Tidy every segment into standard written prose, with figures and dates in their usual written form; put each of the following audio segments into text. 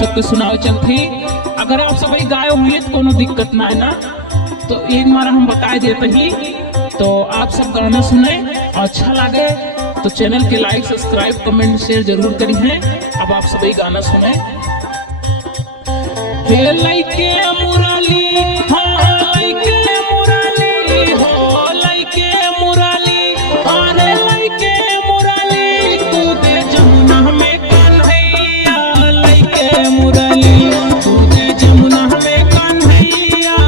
सबके सुनावे चलती। अगर आप सभी गाय हुए तो कोनो दिक्कत ना है ना, तो एक बार हम बता देते ही। तो आप सब गाना सुने और अच्छा लगे तो चैनल के लाइक सब्सक्राइब कमेंट शेयर जरूर करी हैं। अब आप सभी गाना सुने। हे लइके मुरली हाँ लइके मुरली हो लइके मुरली अरे लइके मुरली कूदे जमुना में कन्हैया लइके मुरली कूदे जमुना में कन्हैया।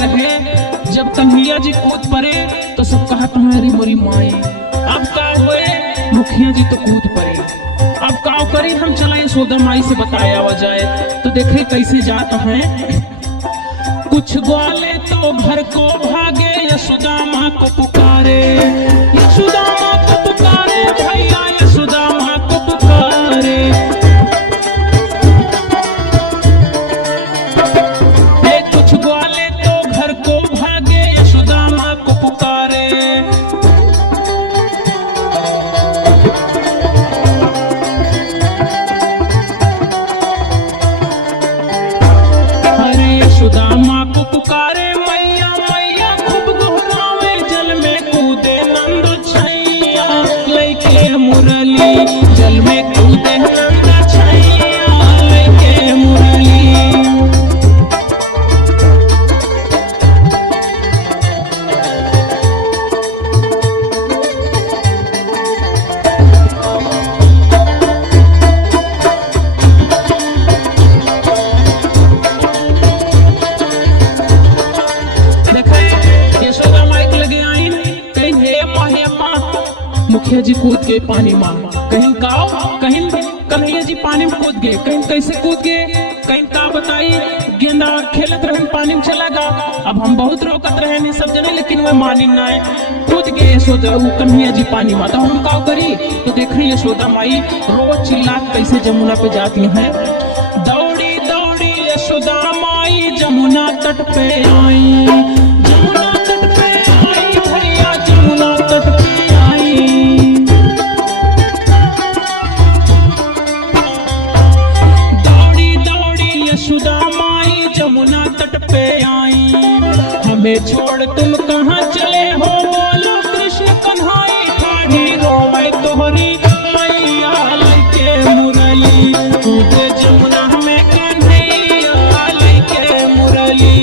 रहे जब कन्हैया जी कूद पड़े तो सब कहा तुम्हारी मोरी माई। अब का हुए मुखिया जी तो कूद पड़े। अब का करी हम चलाए यशोदा माई से बताया जाए तो देखे कैसे जाता है। कुछ ग्वाले तो घर को भागे यशोदा माँ को पुकारे यशोदा माँ को पुकारे भैया यशोदा माँ को पुकारे। कुछ ग्वाले तो घर को भागे यशोदा माँ को पुकारे। अरे यशोदा माँ को पुकारे मैया मैया खूब गोहरावे जल में कूदे नंद छैया लइके मुरली जल में कूदे नंद छैया लइके मुरली। मुखिया जी कूद गए पानी में कहीं काओ कहीं कन्हैया जी पानी में कूद गए कहीं कैसे कूद गए कहीं का बताई गेंदा खेलत रहे पानी में चला गा। अब हम बहुत रोकत रहे नहीं सब जने लेकिन वह मानी ना कूद गए यशोदा कन्हैया जी पानी में। तो हम का करी तो देखें यशोदा माई रोज चिल्लात कैसे जमुना पे जाती हैं। दौड़ी दौड़ी यशोदा माई जमुना तट पे आई जमुना तट पे आई भैया जमुना तट पे यशोदा माई जमुना तट पे आई। हमें छोड़ तुम कहाँ चले हो बोलो कृष्ण कन्हैया ठाड़ी रोवे तोहरी मैया लइके मुरली कूदे जमुना में कन्हैया लइके मुरली।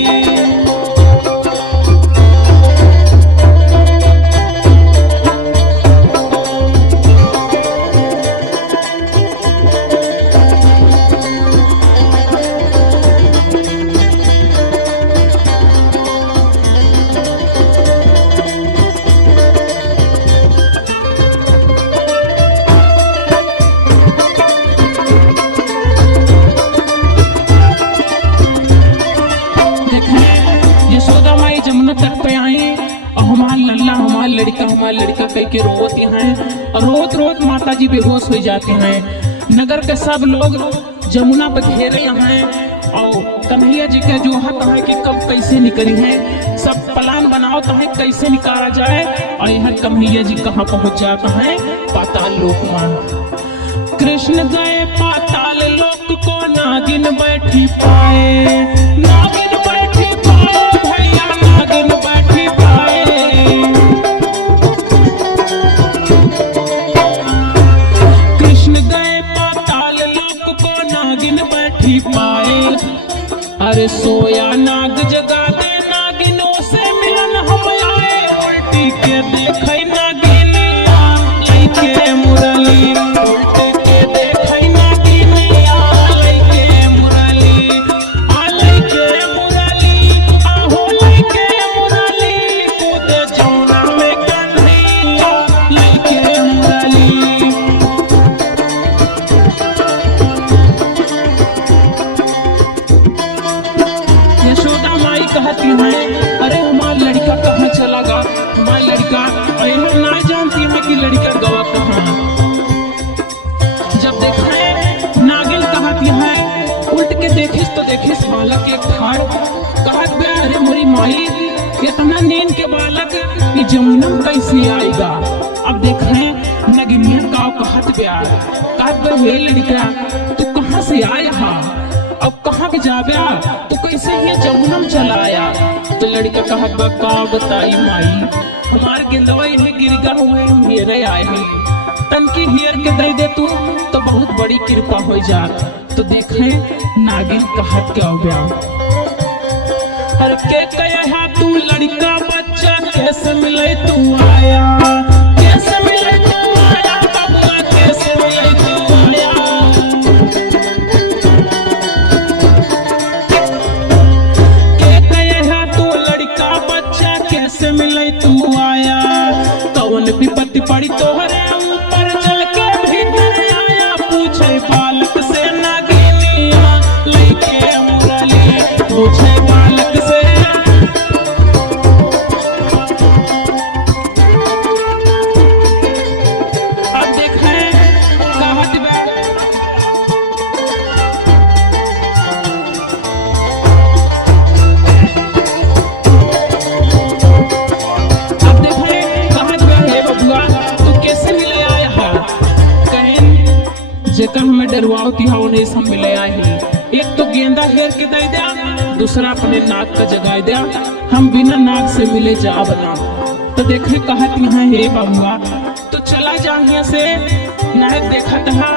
जमुना तट पे आए और हमारा लड़का कह के रोते हैं और रोत रोत माता जी बेहोश हो जाते हैं। नगर के सब लोग जमुना पे घेरे हैं और कन्हैया जी का जो हक है कि कब कैसे निकली है सब प्लान बनाओ तो है कैसे निकाला जाए। और यह कन्हैया जी कहाँ पहुंच जाता है पाताल लोक में। कृष्ण गए पाताल लोक को नागिन बैठी पाए नागिन बैठी पाए भैया नागिन बैठी पाए। कृष्ण गए पाताल लोक को नागिन बैठी पाए। अरे सोया नाग जगा दे नागिनों से मिलन हम आए उल्टी के देखे नागिनिया कहती हैं अरे हमारा लड़का कहाँ चला गा, हमारा लड़का, अरे हम ना जानती हैं कि लड़का गवा कहाँ। जब देखें नागिन कहती है उल्ट के देखिस तो देखिस बालक एक ठाड़, कहत बे अरे मोरी माई इतना नींद के बालक ये जमुना कैसे आएगा। अब देखें नगिनिया का कहत ब्याह, कहत बे हे लड़का तू कहाँ से आया हा, अब कहाँ के जा ब्या, तू कैसे ही जमुना में चला आया। तो लड़का कहत बा का बताई माई हमार गेंदवा इन्हें गिरगा हुए मेरे आए हैं, तनकी हियर के दे दे तू तो बहुत बड़ी कृपा हो जा। तो देखें नागिन कहत क्या ब्या, अरे के कहा तू लड़का बच्चा कैसे मिले तू आया, कैसे मिले तू आया बबुआ, कैसे मिले तू आया। के कहा तू लड़का बच्चा कैसे मिले तू आया, कौन विपत्ति पड़ी तोहरे ऊपर चल के भीतर आया। पूछे बालक से नागिनिया लेके मुरली, पूछे बालक से जेकर हमें डरवाती है उन्हें सब मिले आए हैं। एक तो गेंदा हेर के दे दिया, दूसरा अपने नाक का जगाए दिया, हम बिना नाक से मिले जा बना। तो देखे कहती हैं हे बबुआ तो चला जा यहाँ से, न देखा था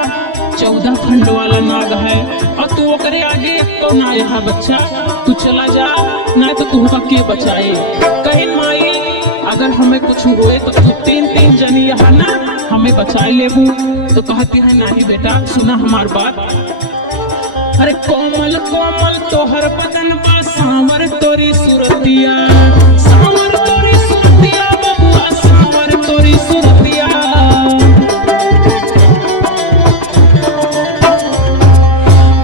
14 खंड वाला नाग है और तू ओकरे आगे तो ना यहाँ बच्चा, तू चला जा ना तो तू के बचाए। कहीं माई अगर हमें कुछ हुए तो 3 जनी यहाँ ना हमें बचाए लेबू। तो कहती है नहीं बेटा सुना हमार बात, अरे कोमल कोमल तोहर बदन बा सांवर तोरी सुरतिया, सांवर तोरी सुरतिया बबुआ, सांवर तोरी सुरतिया।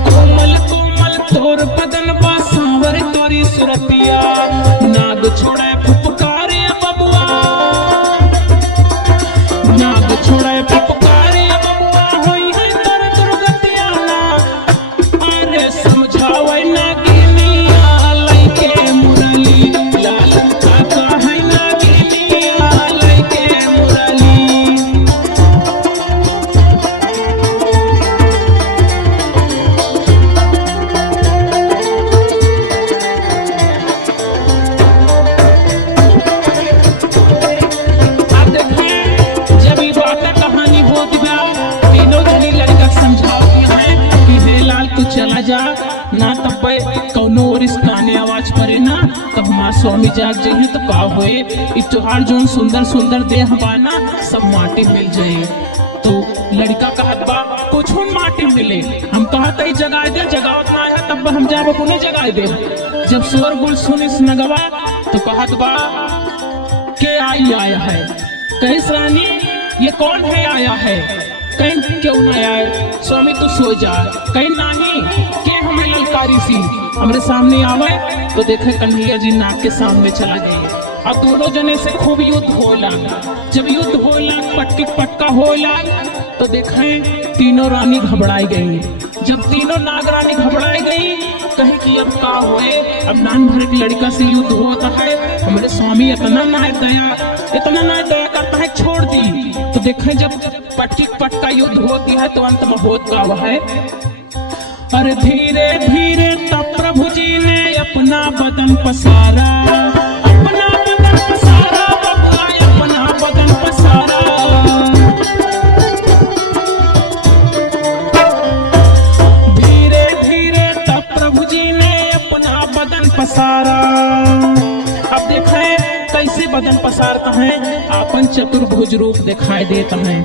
कोमल कोमल तोर बदन बा सांवर तोरी सुरतिया, नाग छोड़े फुफकारे बबुआ, नाग छोड़े चला जा ना तब कौनो रिश्ताने आवाज पड़े ना तब हमार स्वामी जाग जाइए तो का हुए इ तोहार जोन सुंदर सुंदर देह बाना सब माटी मिल जाए। तो लड़का कहत बा कुछ माटी मिले, हम कहत जगाए दे, जगावत ना आया तब हम जाब अपने जगाए दे। जब शोर गुल सुनिस नगवा तो कहत बा के आई आया है, कहिस रानी ये कौन है आया है, कहीं क्यों न आए स्वामी तू सो जा, कहीं नहीं के हमें ललकारी सी हमारे सामने आवे। तो देखे कन्हैया जी नाग के सामने चला गए और दोनों जने से खूब युद्ध होला। जब युद्ध होला पटकी पटका होला तो देखे तीनों रानी घबराई गई। जब तीनों नाग रानी घबराई गई कहे कि अब का होए, अब नान भर की लड़का से युद्ध होता है, हमारे स्वामी इतना ना दया करता है छोड़ दी। तो देखें जब पटकी पटका युद्ध होती है तो अंत में होत का वह है, अरे धीरे धीरे तब प्रभु जी ने अपना बदन पसारा, अपना बदन पसारा बबुआ, अपना बदन पसारा। धीरे धीरे तब प्रभु जी ने अपना बदन पसारा। अब देखें कैसे बदन पसारता है, अपन चतुर्भुज रूप दिखाई देता है।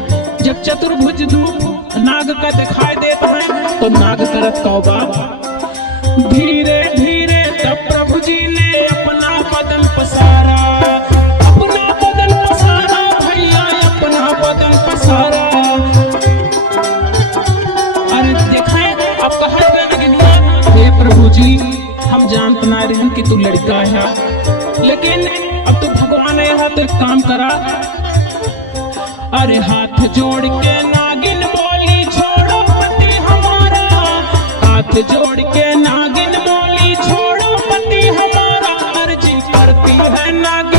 जब चतुर्भुज रूप नाग का दिखाई देता है तो नाग करत कौबा, धीरे धीरे तब प्रभु जी ने अपना बदन पसारा, अपना बदन पसारा भैया, अपना बदन पसारा। अरे देखें अब कहा हे प्रभु जी हम जानत ना रहन कि तू लड़का है, लेकिन अब तो भगवान है तो एक काम करा। अरे हाथ जोड़ के नागिन बोली छोड़ो पति हमारा, हाथ जोड़ के नागिन बोली छोड़ो पति हमारा, अर्जी करती है नागिन